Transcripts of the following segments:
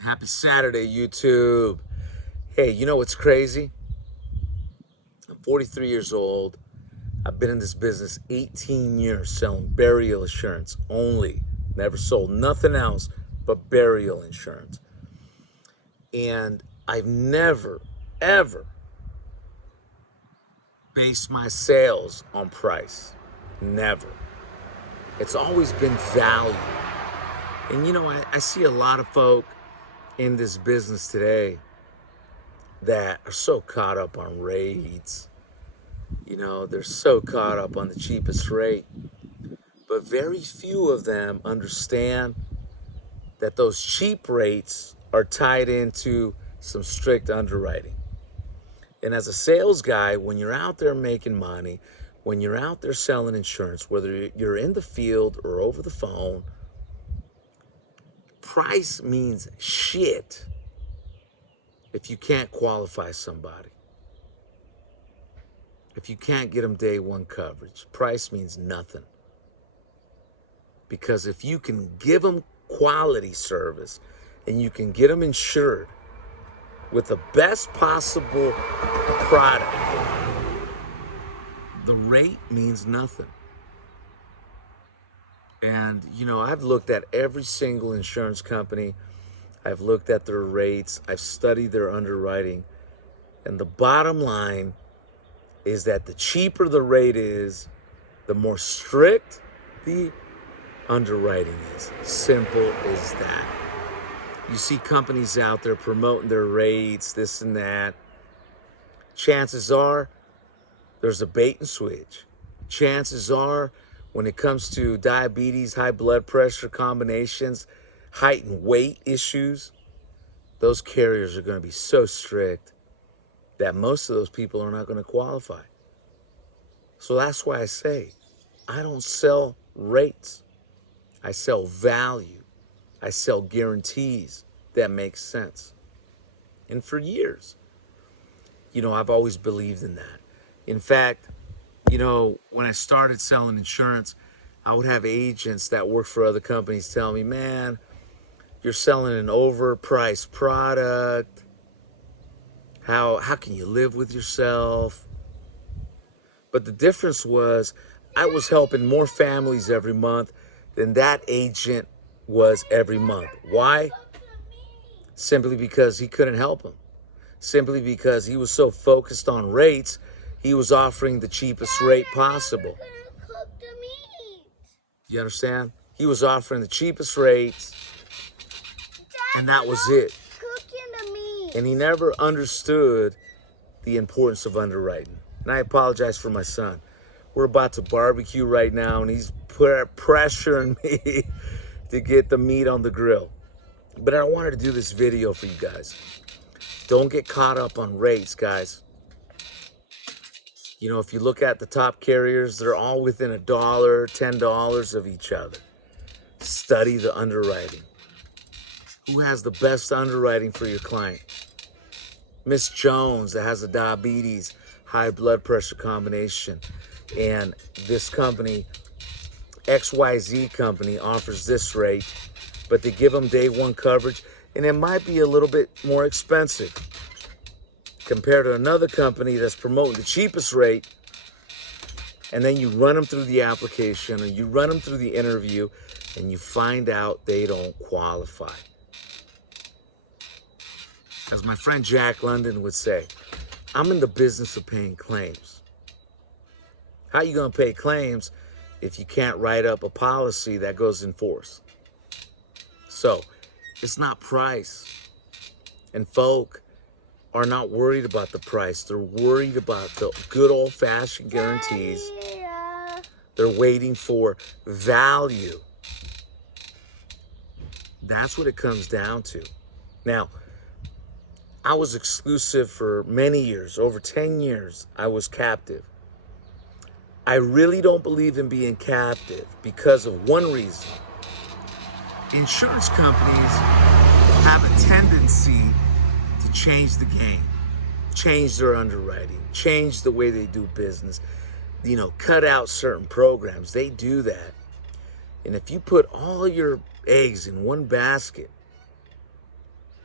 Happy Saturday, YouTube. Hey, you know what's crazy? I'm 43 years old. I've been in this business 18 years selling burial insurance only. Never sold nothing else but burial insurance. And I've never, ever based my sales on price. Never. It's always been value. And you know, I see a lot of folk in this business today that are so caught up on rates. You know, they're so caught up on the cheapest rate. But very few of them understand that those cheap rates are tied into some strict underwriting. And as a sales guy, when you're out there making money, when you're out there selling insurance, whether you're in the field or over the phone, price means shit if you can't qualify somebody. If you can't get them day one coverage, price means nothing. Because if you can give them quality service and you can get them insured with the best possible product, the rate means nothing. And, you know, I've looked at every single insurance company. I've looked at their rates. I've studied their underwriting. And the bottom line is that the cheaper the rate is, the more strict the underwriting is. Simple as that. You see companies out there promoting their rates, this and that. Chances are there's a bait and switch. Chances are when it comes to diabetes, high blood pressure combinations, height and weight issues, those carriers are going to be so strict that most of those people are not going to qualify. So that's why I say, I don't sell rates. I sell value. I sell guarantees that make sense. And for years, you know, I've always believed in that. In fact, you know, when I started selling insurance, I would have agents that work for other companies tell me, man, you're selling an overpriced product. How can you live with yourself? But the difference was I was helping more families every month than that agent was every month. Why? Simply because he couldn't help them. Simply because he was so focused on rates, he was offering the cheapest rate possible. You understand? He was offering the cheapest rates, and that was it. And he never understood the importance of underwriting. And I apologize for my son. We're about to barbecue right now, and he's pressuring me to get the meat on the grill. But I wanted to do this video for you guys. Don't get caught up on rates, guys. You know, if you look at the top carriers, they're all within $1, $10 of each other. Study the underwriting. Who has the best underwriting for your client? Miss Jones that has a diabetes, high blood pressure combination. And this company, XYZ company, offers this rate, but they give them day one coverage, and it might be a little bit more expensive compared to another company that's promoting the cheapest rate, and then you run them through the application or you run them through the interview and you find out they don't qualify. As my friend Jack London would say, I'm in the business of paying claims. How are you going to pay claims if you can't write up a policy that goes in force? So it's not price. And folk are not worried about the price. They're worried about the good old-fashioned guarantees. They're waiting for value. That's what it comes down to. Now, I was exclusive for many years. Over 10 years, I was captive. I really don't believe in being captive because of one reason. Insurance companies have a tendency to change the game, change their underwriting, change the way they do business, you know, cut out certain programs. They do that. And if you put all your eggs in one basket,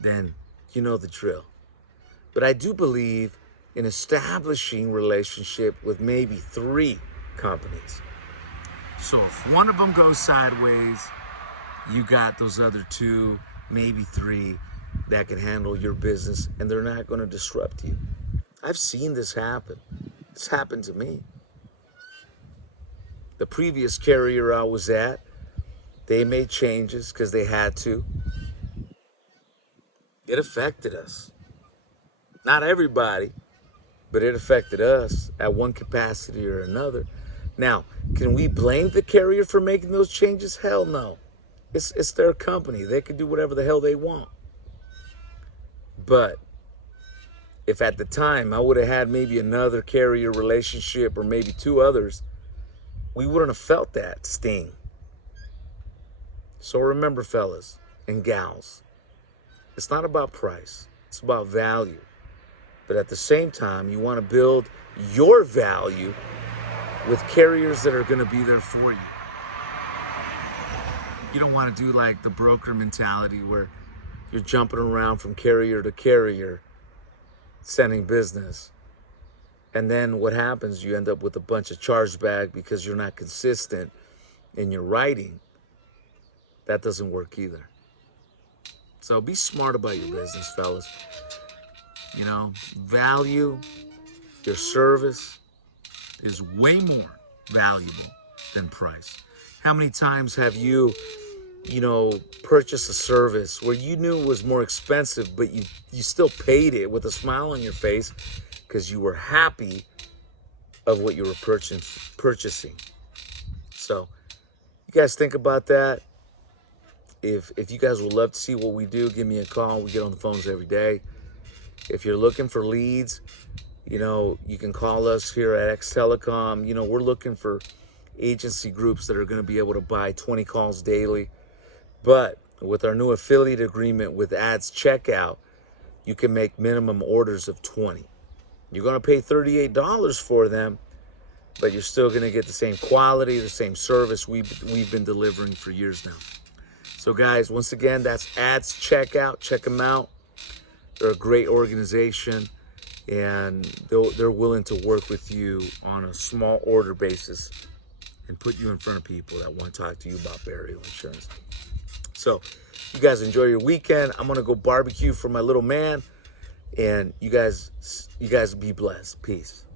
then you know the drill. But I do believe in establishing relationship with maybe 3 companies. So if one of them goes sideways, you got those other 2, maybe 3 that can handle your business, and they're not going to disrupt you. I've seen this happen. It's happened to me. The previous carrier I was at, they made changes because they had to. It affected us. Not everybody, but it affected us at one capacity or another. Now, can we blame the carrier for making those changes? Hell no. It's their company. They can do whatever the hell they want. But if at the time I would have had maybe another carrier relationship or maybe 2 others, we wouldn't have felt that sting. So remember, fellas and gals, it's not about price. It's about value. But at the same time, you want to build your value with carriers that are going to be there for you. You don't want to do like the broker mentality where you're jumping around from carrier to carrier, sending business. And then what happens, you end up with a bunch of chargeback because you're not consistent in your writing. That doesn't work either. So be smart about your business, fellas. You know, value, your service is way more valuable than price. How many times have you purchased a service where you knew it was more expensive, but you still paid it with a smile on your face because you were happy of what you were purchasing? So you guys think about that. If you guys would love to see what we do, give me a call. We get on the phones every day. If you're looking for leads, you can call us here at X Telecom. We're looking for agency groups that are going to be able to buy 20 calls daily. But with our new affiliate agreement with Ads Checkout, you can make minimum orders of 20. You're going to pay $38 for them, but you're still going to get the same quality, the same service we've been delivering for years now. So guys, once again, that's Ads Checkout. Check them out. They're a great organization, and they're willing to work with you on a small order basis and put you in front of people that want to talk to you about burial insurance. So you guys enjoy your weekend. I'm going to go barbecue for my little man, and you guys be blessed. Peace.